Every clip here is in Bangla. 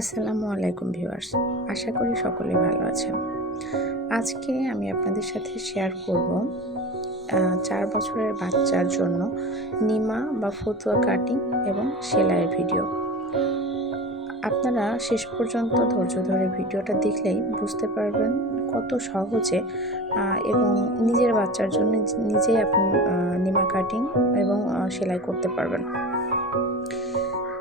আসসালামু আলাইকুম ভিউয়ার্স, আশা করি সকলে ভালো আছেন। আজকে আমি আপনাদের সাথে শেয়ার করব 4 বছরের বাচ্চার জন্য নিমা বা ফতুয়া কাটিং এবং সেলাইয়ের ভিডিও। আপনারা শেষ পর্যন্ত ধৈর্য ধরে ভিডিওটা দেখলেই বুঝতে পারবেন কত সহজে এবং নিজের বাচ্চার জন্য নিজেই আপনি নিমা কাটিং এবং সেলাই করতে পারবেন।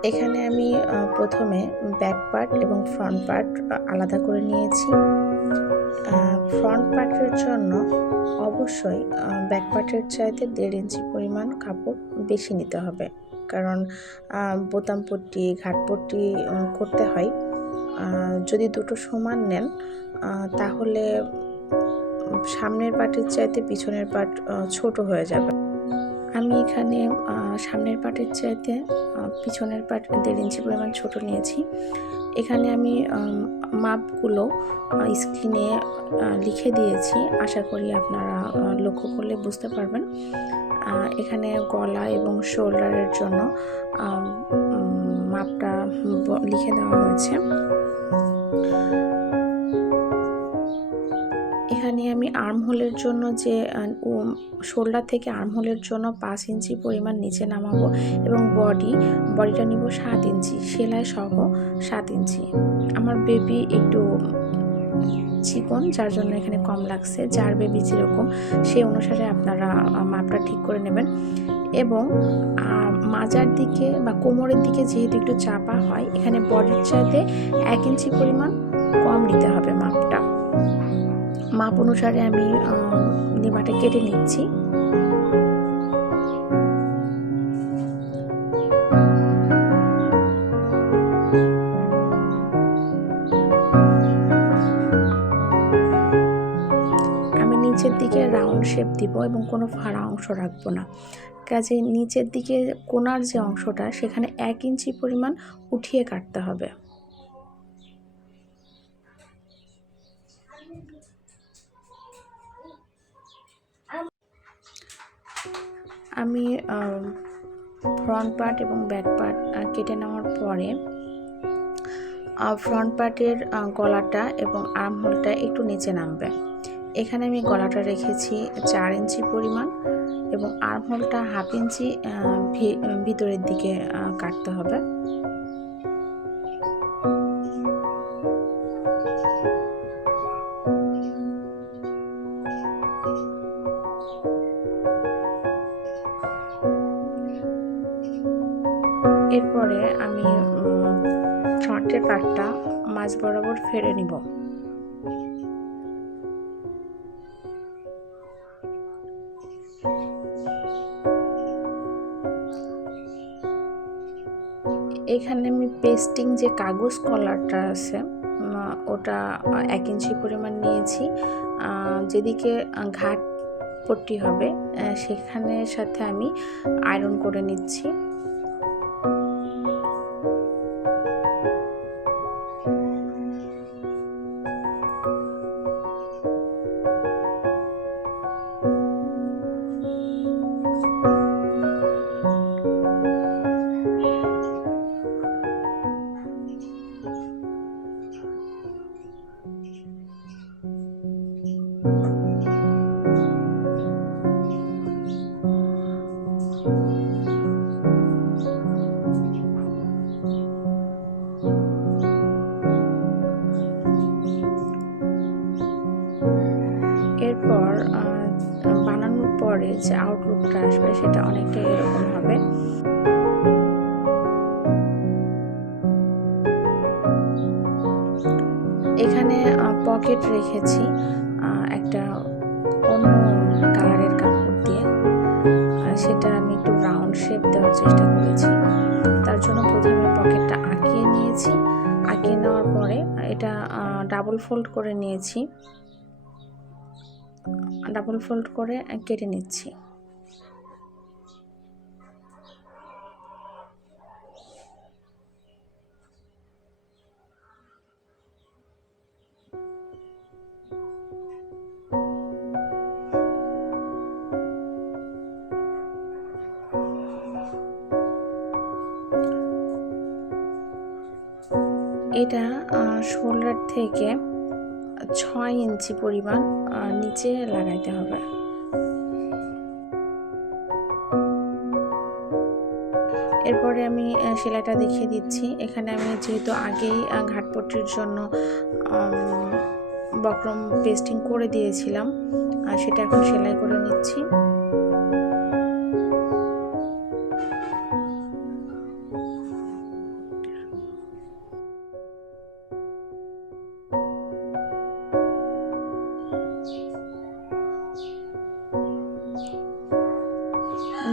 এখানে আমি প্রথমে ব্যাক পার্ট এবং ফ্রন্ট পার্ট আলাদা করে নিয়েছি। ফ্রন্ট পার্টের জন্য অবশ্যই ব্যাক পার্টের চাইতে 1.5 ইঞ্চি পরিমাণ কাপড় বেশি নিতে হবে, কারণ বোতাম পট্টি ঘাটপট্টি করতে হয়। যদি দুটো সমান নেন তাহলে সামনের পার্টের চাইতে পিছনের পার্ট ছোট হয়ে যাবে। আমি এখানে সামনের পার্টের চাইতে পিছনের পার্ট 1.5 ইঞ্চি পরিমাণ ছোট নিয়েছি। এখানে আমি মাপগুলো স্ক্রিনে লিখে দিয়েছি, আশা করি আপনারা লক্ষ্য করলে বুঝতে পারবেন। এখানে গলা এবং শোল্ডারের জন্য মাপটা লিখে দেওয়া হয়েছে। এখানে আমি আর্মহোলের জন্য যে শোল্ডার থেকে আর্মহোলের জন্য 5 ইঞ্চি পরিমাণ নিচে নামাবো এবং বডিটা নিব 7 ইঞ্চি, সেলাই সহ 7 ইঞ্চি। আমার বেবি একটু চিকন, যার জন্য এখানে কম লাগছে। যার বেবি যেরকম সেই অনুসারে আপনারা মাপটা ঠিক করে নেবেন। এবং মাজার দিকে বা কোমরের দিকে যেহেতু একটু চাপা হয়, এখানে বডির চাইতে 1 ইঞ্চি পরিমাণ কম নিতে হবে মাপটা। মাপ অনুসারে আমি নিমাটা কেটে নিচ্ছি। আমি নিচের দিকে রাউন্ড শেপ দিব এবং কোনো ফাড়া অংশ রাখবো না। কাজে নিচের দিকে কোনার যে অংশটা সেখানে 1 ইঞ্চি পরিমাণ উঠিয়ে কাটতে হবে। আমি ফ্রন্ট পার্ট এবং ব্যাক পার্ট কেটে নেওয়ার পরে ফ্রন্ট পার্টের গলাটা এবং আর্মহোলটা একটু নিচে নামবে। এখানে আমি গলাটা রেখেছি 4 ইঞ্চি পরিমাণ এবং আর্মহোলটা 1/2 ইঞ্চি ভিতরের দিকে কাটতে হবে। এরপরে আমি ফ্রন্টের পার্টটা মাঝ বরাবর ফেড়ে নিব। এখানে আমি পেস্টিং যে কাগজ কলারটা আছে ওটা 1 ইঞ্চি পরিমাণ নিয়েছি। যেদিকে ঘাট পট্টি হবে সেখানে সাথে আমি আয়রন করে নিচ্ছি। এরপর বানানোর পরে যে আউটলুকটা আসবে সেটা অনেকটা এরকম হবে। এখানে পকেট রেখেছি একটা অন্য কালারের কাপড় দিয়ে, সেটা আমি একটু রাউন্ড শেপ দেওয়ার চেষ্টা করেছি। তার জন্য প্রথমে পকেটটা আঁকিয়ে নিয়েছি। আঁকিয়ে নেওয়ার পরে এটা ডাবল ফোল্ড করে নিয়েছি, ডাবল ফোল্ড করে কেটে নিচ্ছি। এটা শোল্ডার থেকে 6 ইঞ্চি পরিমাণ নিচে লাগাইতে হবে। এরপরে আমি সেলাইটা দেখিয়ে দিচ্ছি। এখানে আমি যেহেতু আগেই ঘাটপট্টির জন্য বক্রম পেস্টিং করে দিয়েছিলাম, সেটা এখন সেলাই করে নিচ্ছি।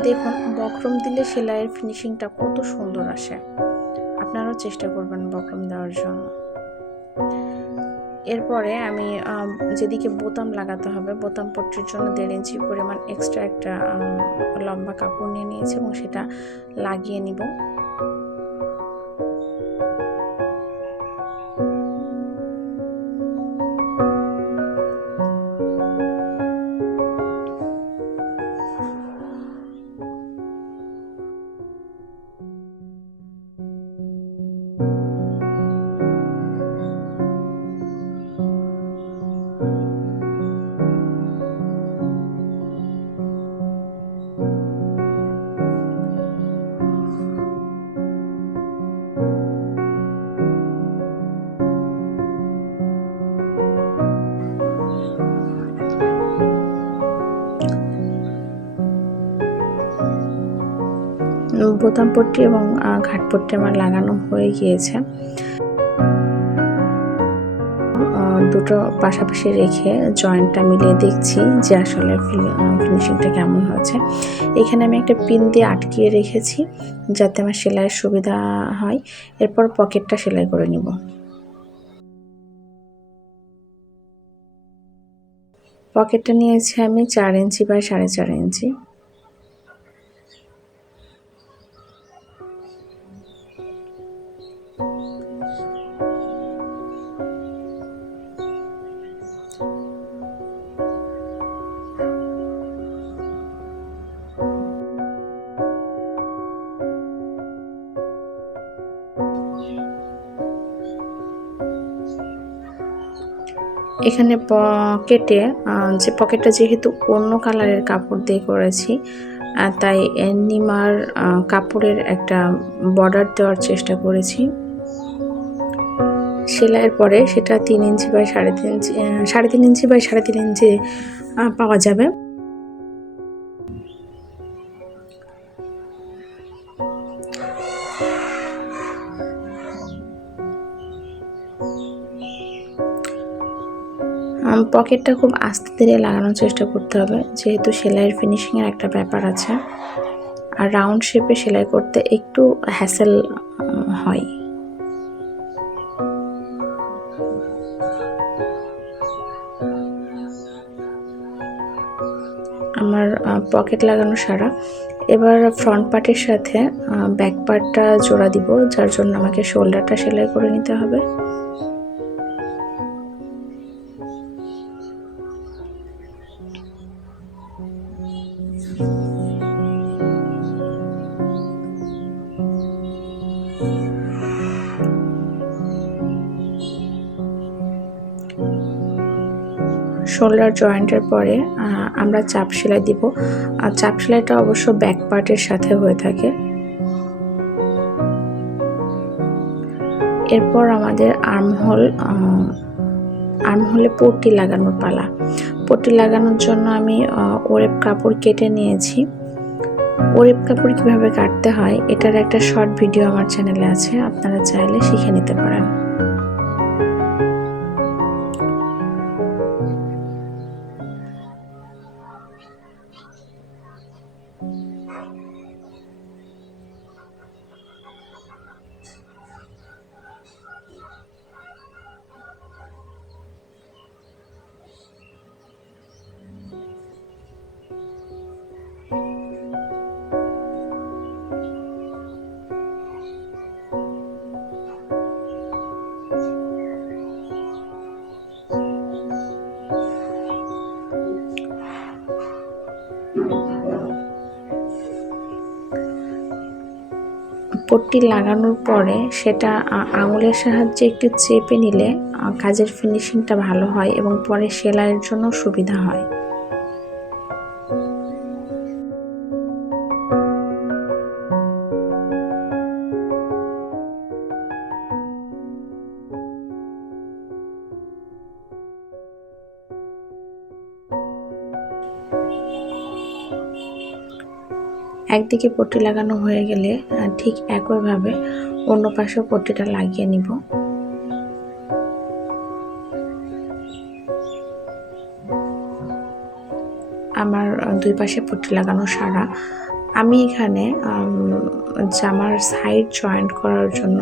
দেখুন বক্রম দিলে সেলাইয়ের ফিনিশিংটা কত সুন্দর আসে। আপনারাও চেষ্টা করবেন বক্রম দেওয়ার জন্য। এরপরে আমি যেদিকে বোতাম লাগাতে হবে, বোতাম পট্টির জন্য 1.5 ইঞ্চি পরিমাণ এক্সট্রা একটা লম্বা কাপড় নিয়ে নিয়েছি এবং সেটা লাগিয়ে নিব। বোতাম পট্টি এবং ঘাটপট্টি আমার লাগানো হয়ে গিয়েছে। দুটো পাশাপাশি রেখে জয়েন্টটা মিলিয়ে দেখছি যে আসলে ফিনিশিংটা কেমন হয়েছে। এখানে আমি একটা পিন দিয়ে আটকিয়ে রেখেছি যাতে আমার সেলাইয়ের সুবিধা হয়। এরপর পকেটটা সেলাই করে নিব। পকেটটা নিয়েছি আমি 4 ইঞ্চি বাই 4.5 ইঞ্চি। এখানে পকেটটা যেহেতু অন্য কালারের কাপড় দিয়ে করেছি, তাই নিমার কাপড়ের একটা বর্ডার দেওয়ার চেষ্টা করেছি। সেলাইয়ের পরে সেটা 3 inch by 3.5 inch 3.5 inch by 3.5 ইঞ্চি পাওয়া যাবে। পকেটটা খুব আস্তে ধীরে লাগানোর চেষ্টা করতে হবে, যেহেতু সেলাইয়ের ফিনিশিংয়ের একটা ব্যাপার আছে, আর রাউন্ড শেপে সেলাই করতে একটু হ্যাসেল হয়। আমার পকেট লাগানো সারা। এবার ফ্রন্ট পার্টের সাথে ব্যাক পার্টটা জোড়া দিব, যার জন্য আমাকে শোল্ডারটা সেলাই করে নিতে হবে। শোল্ডার জয়েন্টের পরে আমরা চাপ সেলাই দিব, আর চাপ সেলাইটা অবশ্য ব্যাক পার্টের সাথে হয়ে থাকে। এরপর আমাদের আর্মহোলে পট্টি লাগানোর পালা। পট্টি লাগানোর জন্য আমি ওরেপ কাপড় কেটে নিয়েছি। ওরেপ কাপড় কিভাবে কাটতে হয় এটার একটা শর্ট ভিডিও আমার চ্যানেলে আছে, আপনারা চাইলে শিখে নিতে পারেন। পট্টি লাগানোর পরে সেটা আঙুলের সাহায্যে একটু চেপে নিলে কাজের ফিনিশিংটা ভালো হয় এবং পরে সেলাইয়ের জন্য সুবিধা হয়। একদিকে পট্টি লাগানো হয়ে গেলে ঠিক একইভাবে অন্য পাশেও পট্টিটা লাগিয়ে নিব। আমার দুই পাশে পট্টি লাগানো সারা। আমি এখানে জামার সাইড জয়েন্ট করার জন্য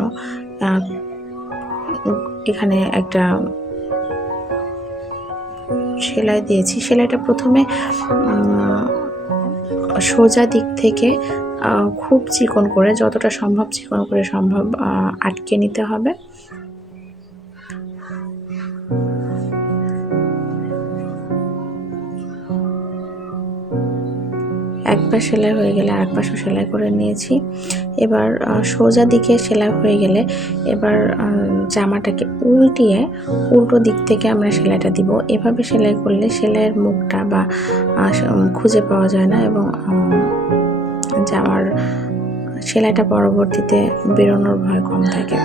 এখানে একটা সেলাই দিয়েছি। সেলাইটা প্রথমে সোজা দিক থেকে খুব চিকন করে, যতটা সম্ভব চিকন করে সম্ভব আটকে নিতে হবে। এক পাশ সেলাই হয়ে গেলে আরেক পাশও সেলাই করে নিয়েছি। এবার সোজা দিকে সেলাই হয়ে গেলে এবার জামাটাকে উল্টিয়ে উল্টো দিক থেকে আমরা সেলাইটা দিব। এভাবে সেলাই করলে সেলাইয়ের মুখটা বা খুঁজে পাওয়া যায় না এবং জামার সেলাইটা পরবর্তীতে বেরোনোর ভয় কম থাকে।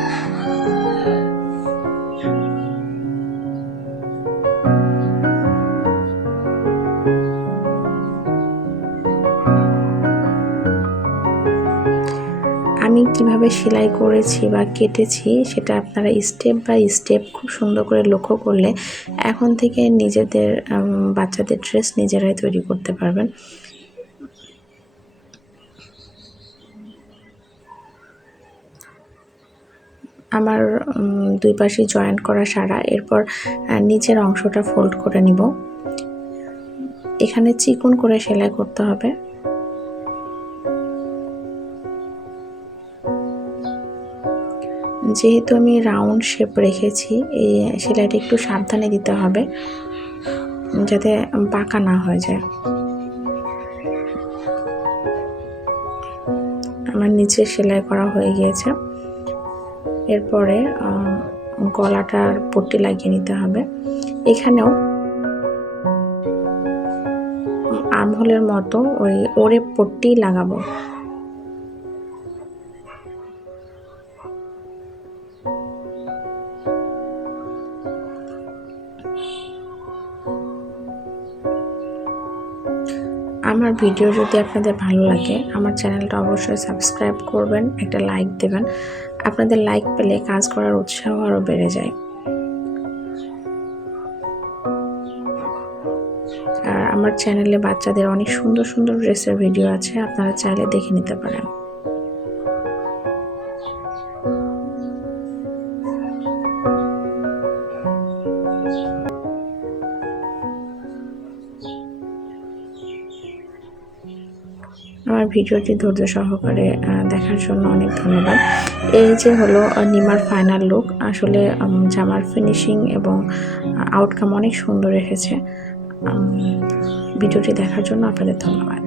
আমি কিভাবে সেলাই করেছি বা কেটেছি সেটা আপনারা স্টেপ বাই স্টেপ খুব সুন্দর করে লক্ষ্য করলে এখন থেকে নিজেদের বাচ্চাদের ড্রেস নিজেরাই তৈরি করতে পারবেন। আমার দুই পাশে জয়েন্ট করা সারা। এরপর নিচের অংশটা ফোল্ড করে নিব। এখানে চিকন করে সেলাই করতে হবে। যেহেতু আমি রাউন্ড শেপ রেখেছি, এই সেলাইটা একটু সাবধানে দিতে হবে যাতে বাঁকা না হয়ে যায়। আমার নিচে সেলাই করা হয়ে গিয়েছে। এরপরে গলাটার পট্টি লাগিয়ে নিতে হবে। এখানেও আর্মহোলের মতো ওই ওরে পট্টি লাগাবো। আমার ভিডিও যদি আপনাদের ভালো লাগে আমার চ্যানেলটা অবশ্যই সাবস্ক্রাইব করবেন, একটা লাইক দেবেন। আপনাদের লাইক পেলে কাজ করার উৎসাহ আরও বেড়ে যায়। আর আমার চ্যানেলে বাচ্চাদের অনেক সুন্দর সুন্দর ড্রেসের ভিডিও আছে, আপনারা চাইলে দেখে নিতে পারেন। আমার ভিডিওটি ধৈর্য সহকারে দেখার জন্য অনেক ধন্যবাদ। এই যে হলো নিমার ফাইনাল লুক। আসলে জামার ফিনিশিং এবং আউটকাম অনেক সুন্দর এসেছে। ভিডিওটি দেখার জন্য আপনাদের ধন্যবাদ।